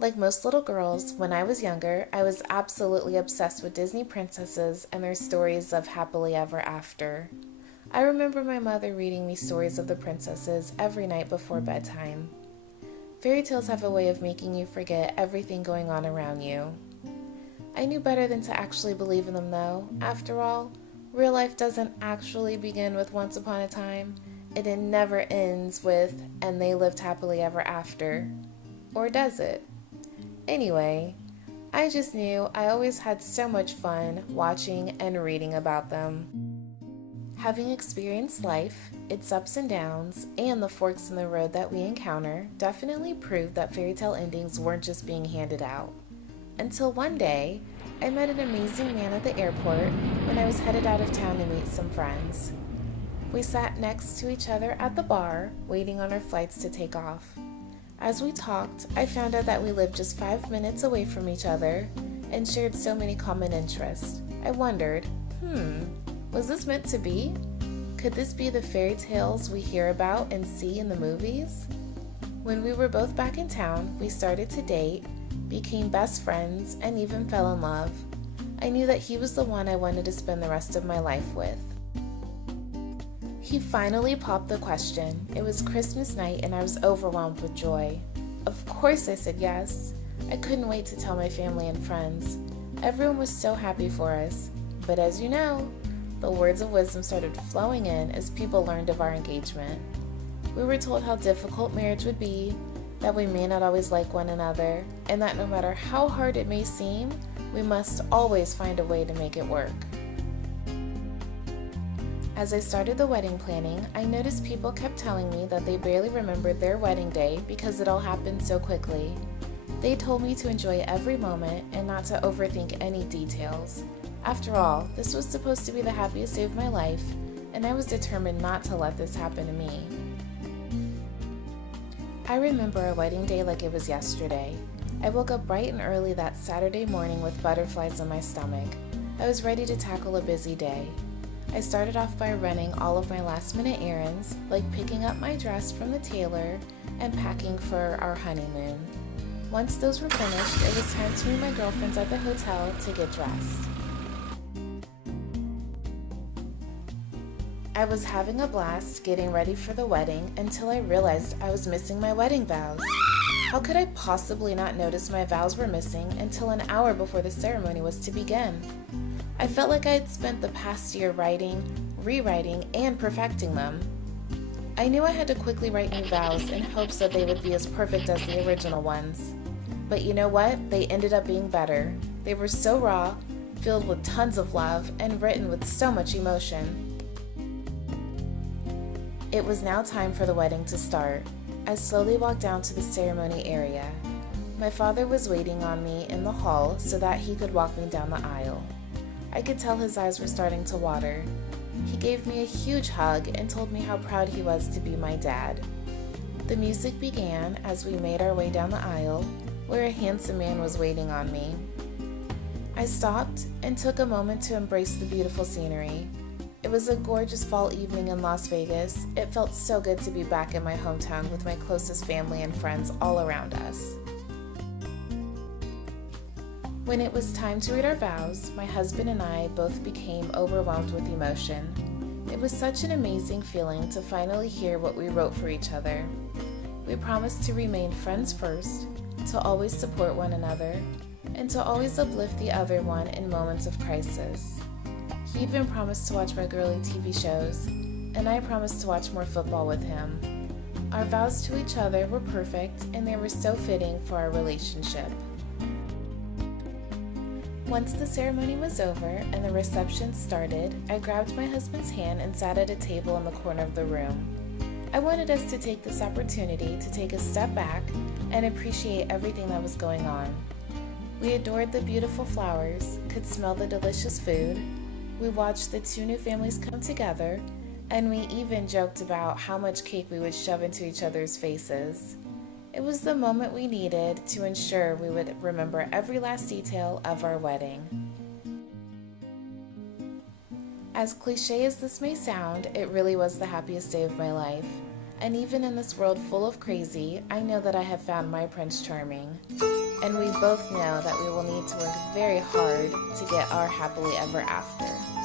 Like most little girls, when I was younger, I was absolutely obsessed with Disney princesses and their stories of happily ever after. I remember my mother reading me stories of the princesses every night before bedtime. Fairy tales have a way of making you forget everything going on around you. I knew better than to actually believe in them though. After all, real life doesn't actually begin with once upon a time, and it never ends with and they lived happily ever after. Or does it? Anyway, I just knew I always had so much fun watching and reading about them. Having experienced life, its ups and downs, and the forks in the road that we encounter definitely proved that fairy tale endings weren't just being handed out. Until one day, I met an amazing man at the airport when I was headed out of town to meet some friends. We sat next to each other at the bar, waiting on our flights to take off. As we talked, I found out that we lived just 5 minutes away from each other and shared so many common interests. I wondered, was this meant to be? Could this be the fairy tales we hear about and see in the movies? When we were both back in town, we started to date, became best friends, and even fell in love. I knew that he was the one I wanted to spend the rest of my life with. He finally popped the question. It was Christmas night and I was overwhelmed with joy. Of course I said yes. I couldn't wait to tell my family and friends. Everyone was so happy for us. But as you know, the words of wisdom started flowing in as people learned of our engagement. We were told how difficult marriage would be, that we may not always like one another, and that no matter how hard it may seem, we must always find a way to make it work. As I started the wedding planning, I noticed people kept telling me that they barely remembered their wedding day because it all happened so quickly. They told me to enjoy every moment and not to overthink any details. After all, this was supposed to be the happiest day of my life, and I was determined not to let this happen to me. I remember our wedding day like it was yesterday. I woke up bright and early that Saturday morning with butterflies in my stomach. I was ready to tackle a busy day. I started off by running all of my last-minute errands, like picking up my dress from the tailor and packing for our honeymoon. Once those were finished, it was time to meet my girlfriends at the hotel to get dressed. I was having a blast getting ready for the wedding until I realized I was missing my wedding vows. How could I possibly not notice my vows were missing until an hour before the ceremony was to begin? I felt like I had spent the past year writing, rewriting, and perfecting them. I knew I had to quickly write new vows in hopes that they would be as perfect as the original ones. But you know what? They ended up being better. They were so raw, filled with tons of love, and written with so much emotion. It was now time for the wedding to start. I slowly walked down to the ceremony area. My father was waiting on me in the hall so that he could walk me down the aisle. I could tell his eyes were starting to water. He gave me a huge hug and told me how proud he was to be my dad. The music began as we made our way down the aisle, where a handsome man was waiting on me. I stopped and took a moment to embrace the beautiful scenery. It was a gorgeous fall evening in Las Vegas. It felt so good to be back in my hometown with my closest family and friends all around us. When it was time to read our vows, my husband and I both became overwhelmed with emotion. It was such an amazing feeling to finally hear what we wrote for each other. We promised to remain friends first, to always support one another, and to always uplift the other one in moments of crisis. He even promised to watch my girly TV shows, and I promised to watch more football with him. Our vows to each other were perfect, and they were so fitting for our relationship. Once the ceremony was over and the reception started, I grabbed my husband's hand and sat at a table in the corner of the room. I wanted us to take this opportunity to take a step back and appreciate everything that was going on. We adored the beautiful flowers, could smell the delicious food, we watched the two new families come together, and we even joked about how much cake we would shove into each other's faces. It was the moment we needed to ensure we would remember every last detail of our wedding. As cliche as this may sound, it really was the happiest day of my life. And even in this world full of crazy, I know that I have found my Prince Charming. and we both know that we will need to work very hard to get our happily ever after.